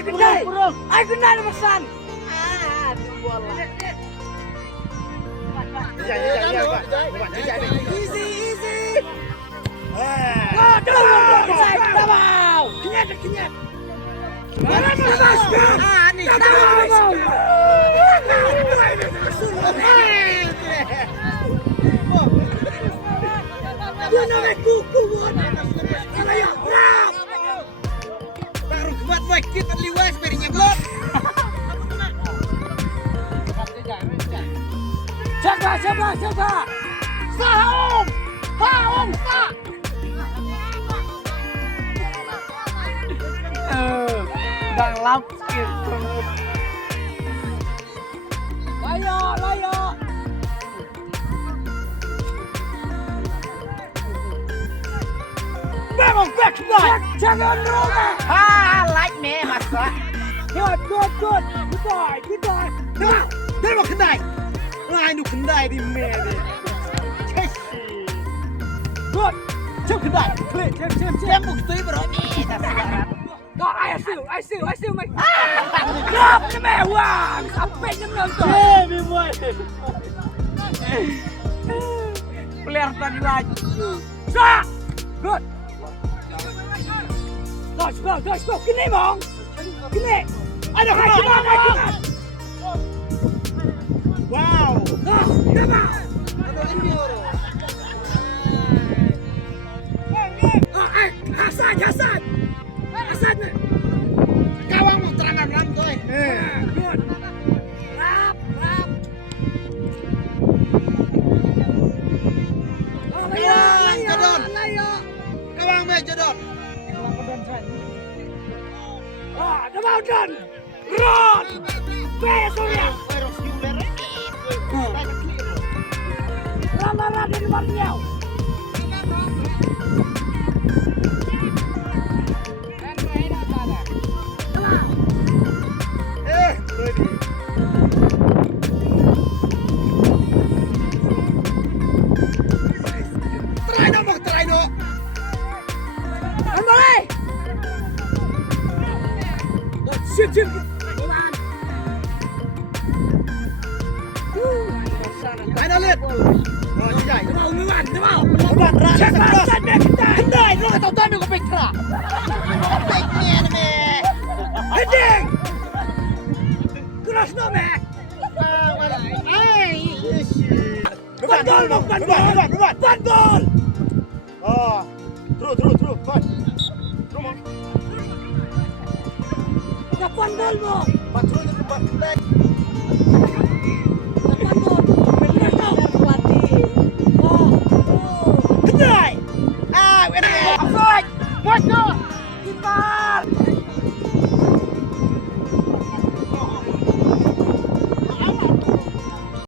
Aku kenal pesan. Bola. Easy. Kenyat. Mana mas? Baru kuat baik kita liwas berinya blok. Jaga. Sahum. Đang lắm kìa. Layo. Memang back line. Jangan lupa. Like me, masa. Good. Nah, dia mau kedai. Ini kedai di mana? Good. Cem kedai. Cem bukti berani. I see, mate. Stop, wah, sampai nonton. Player tadi laju. Stop. Good. Go. Kini, Mong. Kini. Ada kemana? Wow. Hasan. Kawang mau terangkan tuh. Good. Rap. Layo. Kawang me jodon. Demaudan. Run. Besonya. Lama dari warniau. Try no. Kembali. Sip. Bolan. Mana lihat? Oh, jai. Demau. Bolan rasa terus. Kendai, lu enggak tahu tadi gua pikra. Hapdeng. Keras no, me. Bandol. Oh, terus. Fine. Terus. Kapan bandol mo? Patrol itu bandel. Kedai. What?